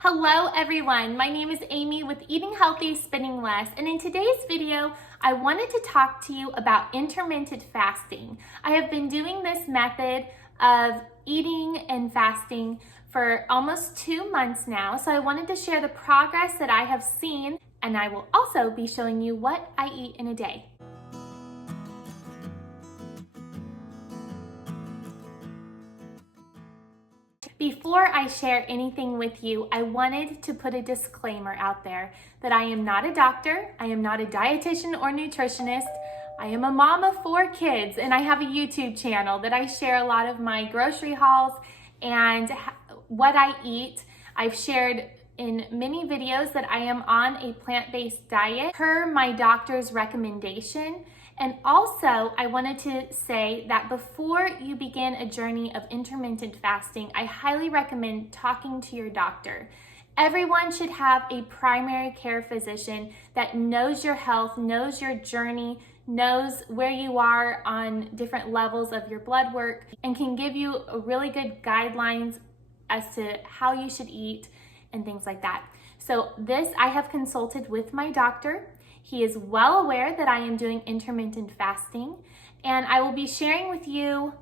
Hello everyone, my name is Amy with Eating Healthy, Spending Less, and in today's video, I wanted to talk to you about intermittent fasting. I have been doing this method of eating and fasting for almost 2 months now, so I wanted to share the progress that I have seen, and I will also be showing you what I eat in a day. Before I share anything with you, I wanted to put a disclaimer out there that I am not a doctor, I am not a dietitian or nutritionist. I am a mom of 4 kids and I have a YouTube channel that I share a lot of my grocery hauls and what I eat. I've shared in many videos that I am on a plant-based diet per my doctor's recommendation. And also, I wanted to say that before you begin a journey of intermittent fasting, I highly recommend talking to your doctor. Everyone should have a primary care physician that knows your health, knows your journey, knows where you are on different levels of your blood work, and can give you really good guidelines as to how you should eat and things like that. So this I have consulted with my doctor. He is well aware that I am doing intermittent fasting, and I will be sharing with you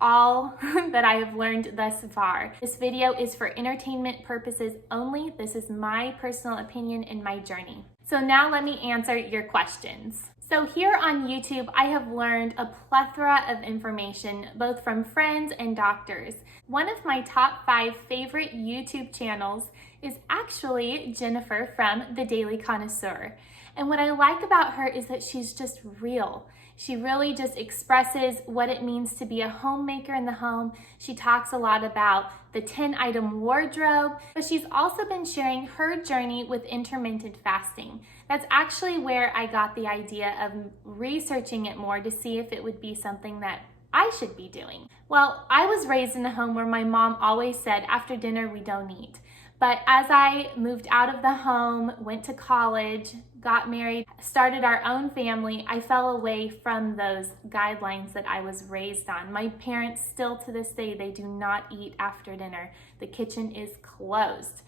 all that I have learned thus far. This video is for entertainment purposes only. This is my personal opinion and my journey. So now let me answer your questions. So here on YouTube, I have learned a plethora of information, both from friends and doctors. One of my top 5 favorite YouTube channels is actually Jennifer from The Daily Connoisseur. And what I like about her is that she's just real. She really just expresses what it means to be a homemaker in the home. She talks a lot about the 10-item wardrobe, but she's also been sharing her journey with intermittent fasting. That's actually where I got the idea of researching it more to see if it would be something that I should be doing. Well, I was raised in a home where my mom always said, after dinner, we don't eat. But as I moved out of the home, went to college, got married, started our own family, I fell away from those guidelines that I was raised on. My parents still to this day, they do not eat after dinner. The kitchen is closed.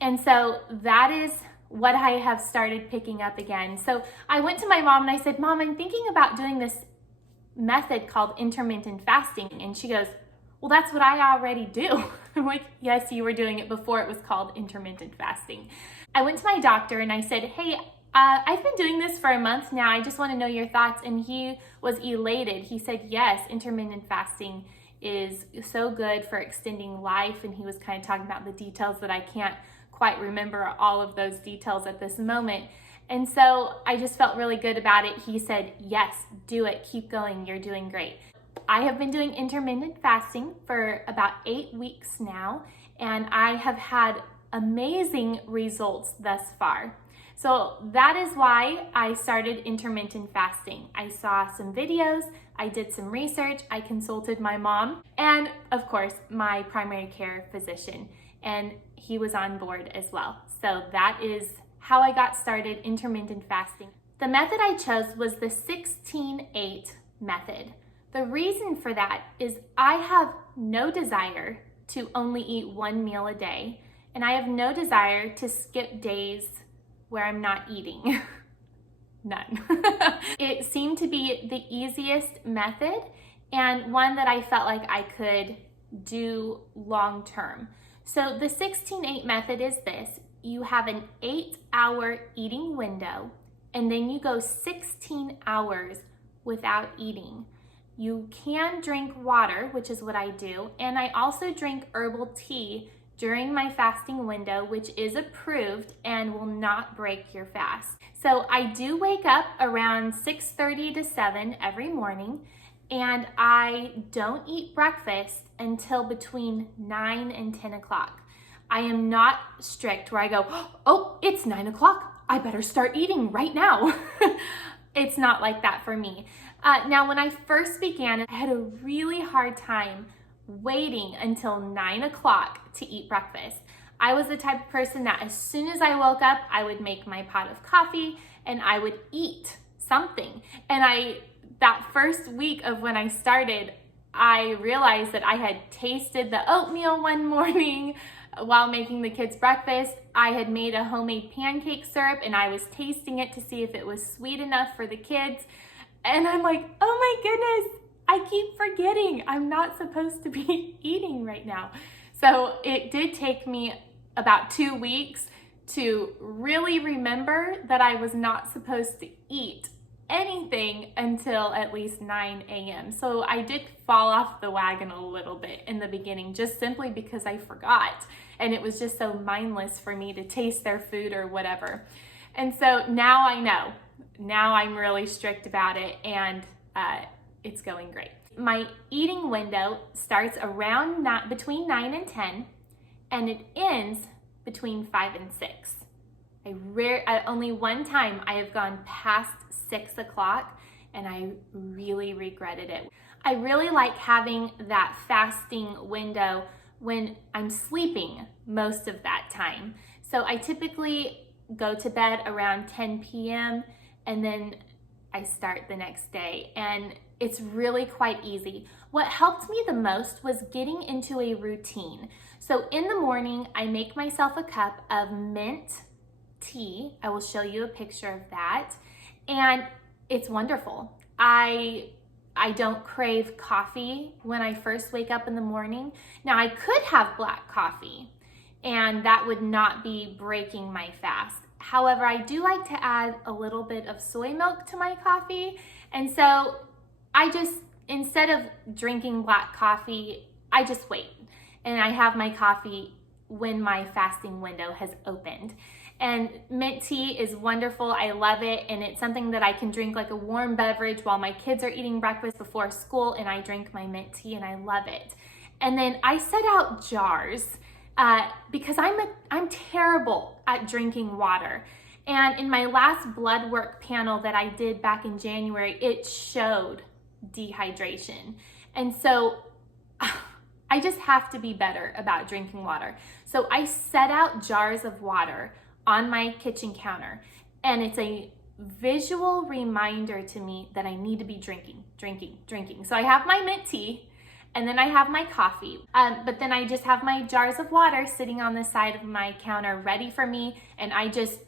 And so that is what I have started picking up again. So I went to my mom and I said, Mom, I'm thinking about doing this method called intermittent fasting. And she goes, well, that's what I already do. I'm like, yes, you were doing it before it was called intermittent fasting. I went to my doctor and I said, hey, I've been doing this for a month now. I just want to know your thoughts. And he was elated. He said, yes, intermittent fasting is so good for extending life. And he was kind of talking about the details that I can't quite remember all of those details at this moment. And so I just felt really good about it. He said, yes, do it. Keep going. You're doing great. I have been doing intermittent fasting for about 8 weeks now, and I have had amazing results thus far. So that is why I started intermittent fasting. I saw some videos, I did some research, I consulted my mom, and of course, my primary care physician, and he was on board as well. So that is how I got started intermittent fasting. The method I chose was the 16-8 method. The reason for that is I have no desire to only eat 1 meal a day, and I have no desire to skip days where I'm not eating. None. It seemed to be the easiest method and one that I felt like I could do long term. So the 16-8 method is this. You have an 8-hour eating window, and then you go 16 hours without eating. You can drink water, which is what I do, and I also drink herbal tea during my fasting window, which is approved and will not break your fast. So I do wake up around 6:30 to 7 every morning, and I don't eat breakfast until between 9 and 10 o'clock. I am not strict where I go, oh, it's 9 o'clock. I better start eating right now. It's not like that for me. Now, when I first began, I had a really hard time waiting until 9 o'clock to eat breakfast. I was the type of person that as soon as I woke up, I would make my pot of coffee and I would eat something. And that first week of when I started, I realized that I had tasted the oatmeal one morning while making the kids breakfast. I had made a homemade pancake syrup and I was tasting it to see if it was sweet enough for the kids. And I'm like, oh my goodness, I keep forgetting I'm not supposed to be eating right now. So it did take me about 2 weeks to really remember that I was not supposed to eat anything until at least 9 a.m. So I did fall off the wagon a little bit in the beginning, just simply because I forgot. And it was just so mindless for me to taste their food or whatever. And so now I know. Now I'm really strict about it, and it's going great. My eating window starts around between 9 and 10, and it ends between 5 and 6. Only one time I have gone past 6 o'clock, and I really regretted it. I really like having that fasting window when I'm sleeping most of that time. So I typically go to bed around 10 p.m. and then I start the next day, and it's really quite easy. What helped me the most was getting into a routine. So in the morning, I make myself a cup of mint tea. I will show you a picture of that, and it's wonderful. I don't crave coffee when I first wake up in the morning. Now I could have black coffee, and that would not be breaking my fast. However, I do like to add a little bit of soy milk to my coffee, and so instead of drinking black coffee, I just wait, and I have my coffee when my fasting window has opened. And mint tea is wonderful. I love it, and it's something that I can drink like a warm beverage while my kids are eating breakfast before school, and I drink my mint tea and I love it. And then I set out jars because I'm terrible at drinking water. And in my last blood work panel that I did back in January, it showed dehydration. And so I just have to be better about drinking water. So I set out jars of water on my kitchen counter, and it's a visual reminder to me that I need to be drinking. So I have my mint tea, and then I have my coffee, but then I just have my jars of water sitting on the side of my counter ready for me, and I just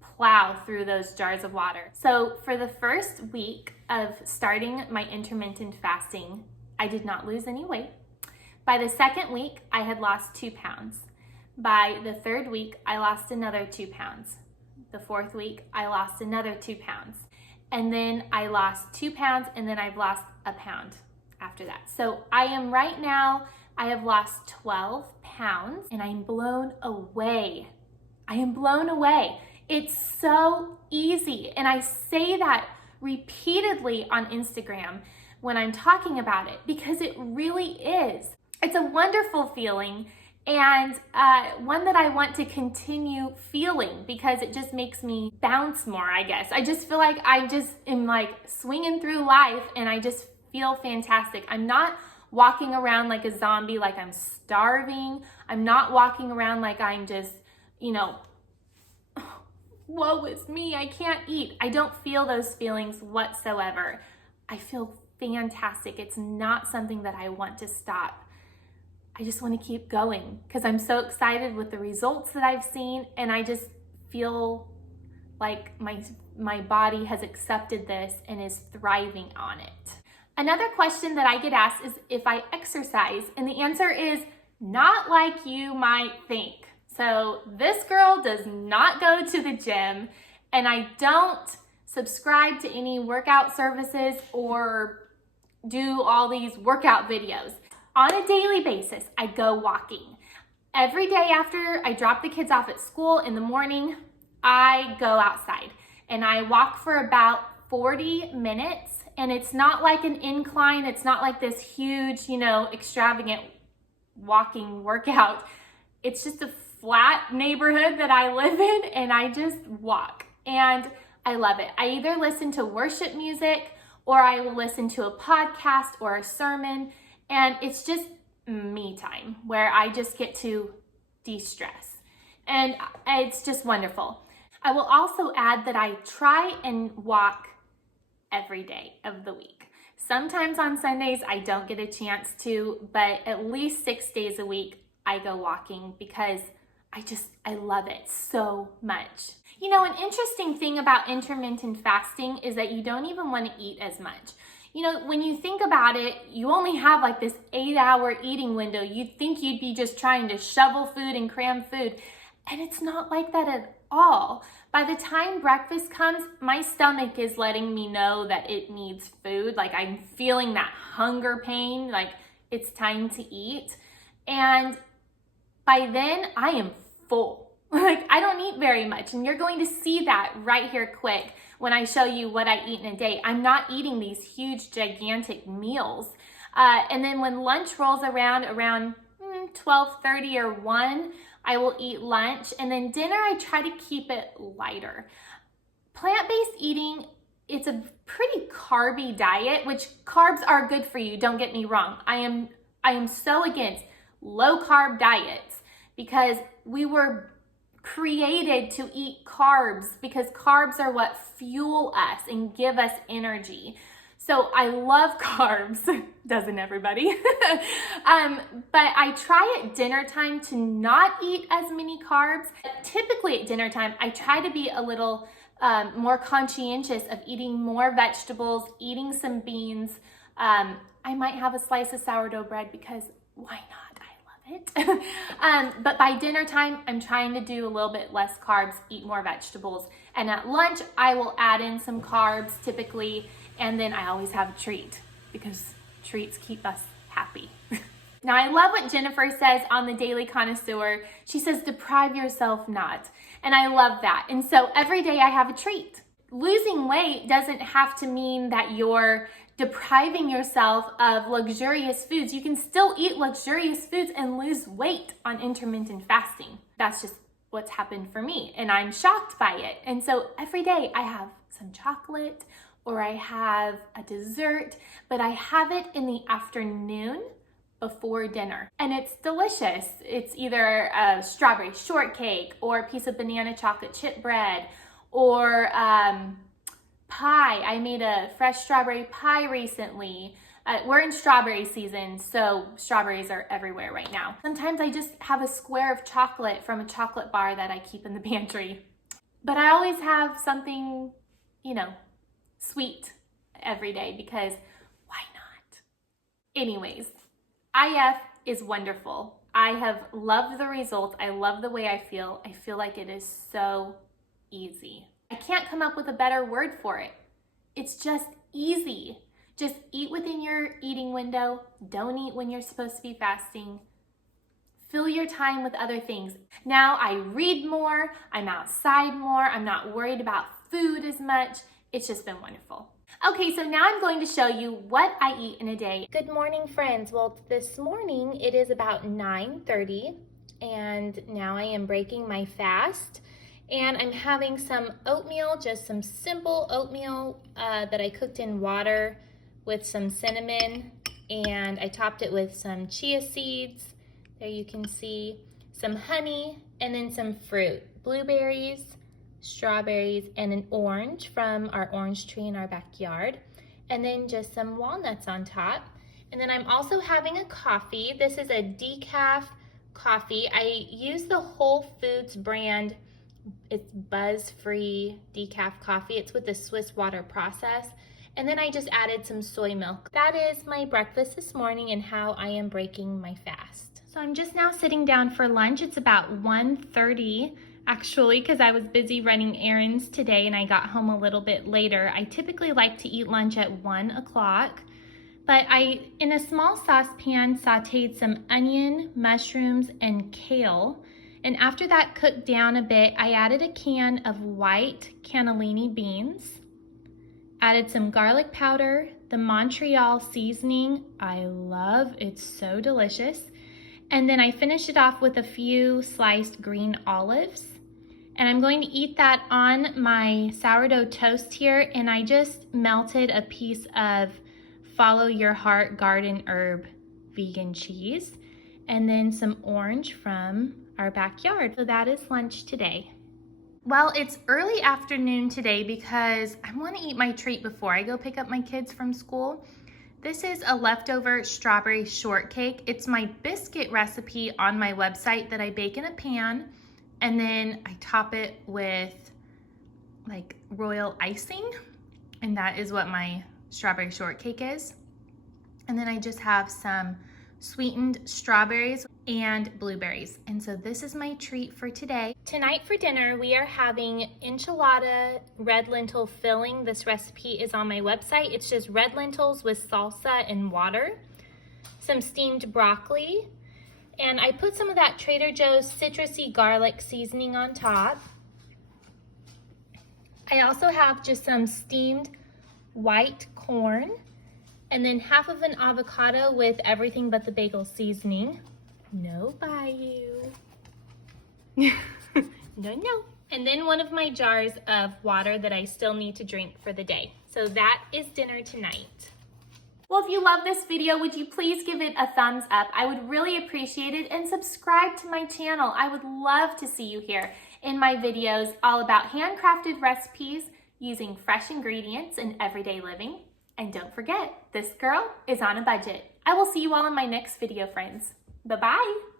plow through those jars of water. So for the first week of starting my intermittent fasting, I did not lose any weight. By the second week, I had lost 2 pounds. By the third week, I lost another 2 pounds. The fourth week, I lost another 2 pounds. And then I lost 2 pounds, and then I've lost a pound after that. So I am right now, I have lost 12 pounds, and I'm blown away. I am blown away. It's so easy. And I say that repeatedly on Instagram when I'm talking about it, because it really is. It's a wonderful feeling, and one that I want to continue feeling because it just makes me bounce more, I guess. I just feel like I just am like swinging through life, and I just feel fantastic. I'm not walking around like a zombie, like I'm starving. I'm not walking around like I'm just, woe is me, I can't eat. I don't feel those feelings whatsoever. I feel fantastic. It's not something that I want to stop. I just want to keep going because I'm so excited with the results that I've seen, and I just feel like my body has accepted this and is thriving on it. Another question that I get asked is if I exercise, and the answer is not like you might think. So this girl does not go to the gym, and I don't subscribe to any workout services or do all these workout videos. On a daily basis, I go walking. Every day after I drop the kids off at school in the morning, I go outside and I walk for about 40 minutes. And it's not like an incline. It's not like this huge, extravagant walking workout. It's just a flat neighborhood that I live in, and I just walk. And I love it. I either listen to worship music, or I will listen to a podcast or a sermon. And it's just me time where I just get to de-stress. And it's just wonderful. I will also add that I try and walk every day of the week. Sometimes on Sundays I don't get a chance to, but at least 6 days a week I go walking because I love it so much. You know, an interesting thing about intermittent fasting is that you don't even want to eat as much. You know, when you think about it, you only have like this 8-hour eating window. You'd think you'd be just trying to shovel food and cram food. And it's not like that at all. By the time breakfast comes, my stomach is letting me know that it needs food. Like I'm feeling that hunger pain, like it's time to eat. And by then I am full. Like I don't eat very much. And you're going to see that right here quick when I show you what I eat in a day. I'm not eating these huge, gigantic meals. And then when lunch rolls around 12:30 or 1, I will eat lunch. And then dinner, I try to keep it lighter. Plant-based eating, it's a pretty carby diet, which carbs are good for you, don't get me wrong. I am so against low carb diets because we were created to eat carbs because carbs are what fuel us and give us energy. So I love carbs, doesn't everybody? But I try at dinner time to not eat as many carbs. Typically at dinner time, I try to be a little more conscientious of eating more vegetables, eating some beans. I might have a slice of sourdough bread because why not? It. But by dinner time, I'm trying to do a little bit less carbs, eat more vegetables. And at lunch, I will add in some carbs typically, and then I always have a treat because treats keep us happy. Now, I love what Jennifer says on the Daily Connoisseur. She says, deprive yourself not. And I love that. And so every day I have a treat. Losing weight doesn't have to mean that you're depriving yourself of luxurious foods. You can still eat luxurious foods and lose weight on intermittent fasting. That's just what's happened for me, and I'm shocked by it. And so every day I have some chocolate or I have a dessert, but I have it in the afternoon before dinner, and it's delicious. It's either a strawberry shortcake or a piece of banana chocolate chip bread or pie. I made a fresh strawberry pie recently. We're in strawberry season, so strawberries are everywhere right now. Sometimes I just have a square of chocolate from a chocolate bar that I keep in the pantry. But I always have something, sweet every day because why not? Anyways, IF is wonderful. I have loved the results. I love the way I feel. I feel like it is so easy. I can't come up with a better word for it. It's just easy. Just eat within your eating window. Don't eat when you're supposed to be fasting. Fill your time with other things. Now I read more. I'm outside more. I'm not worried about food as much. It's just been wonderful. Okay, so now I'm going to show you what I eat in a day. Good morning, friends. Well, this morning it is about 9:30, and now I am breaking my fast. And I'm having some oatmeal, just some simple oatmeal that I cooked in water with some cinnamon, and I topped it with some chia seeds. There you can see some honey, and then some fruit, blueberries, strawberries, and an orange from our orange tree in our backyard, and then just some walnuts on top. And then I'm also having a coffee. This is a decaf coffee. I use the Whole Foods brand. It's buzz-free decaf coffee. It's with the Swiss water process. And then I just added some soy milk. That is my breakfast this morning and how I am breaking my fast. So I'm just now sitting down for lunch. It's about 1:30 actually, because I was busy running errands today and I got home a little bit later. I typically like to eat lunch at 1 o'clock, but I, in a small saucepan, sauteed some onion, mushrooms, and kale. And after that cooked down a bit, I added a can of white cannellini beans, added some garlic powder, the Montreal seasoning. I love, it's so delicious. And then I finished it off with a few sliced green olives. And I'm going to eat that on my sourdough toast here. And I just melted a piece of Follow Your Heart garden herb vegan cheese, and then some orange from our backyard. So that is lunch today. Well, it's early afternoon today because I want to eat my treat before I go pick up my kids from school. This is a leftover strawberry shortcake. It's my biscuit recipe on my website that I bake in a pan, and then I top it with like royal icing, and that is what my strawberry shortcake is. And then I just have some sweetened strawberries and blueberries. And so this is my treat for today. Tonight for dinner, we are having enchilada red lentil filling. This recipe is on my website. It's just red lentils with salsa and water, some steamed broccoli, and I put some of that Trader Joe's citrusy garlic seasoning on top. I also have just some steamed white corn, and then half of an avocado with everything but the bagel seasoning. No Bayou. No. And then one of my jars of water that I still need to drink for the day. So that is dinner tonight. Well, if you love this video, would you please give it a thumbs up? I would really appreciate it, and subscribe to my channel. I would love to see you here in my videos all about handcrafted recipes using fresh ingredients in everyday living. And don't forget, this girl is on a budget. I will see you all in my next video, friends. Bye-bye.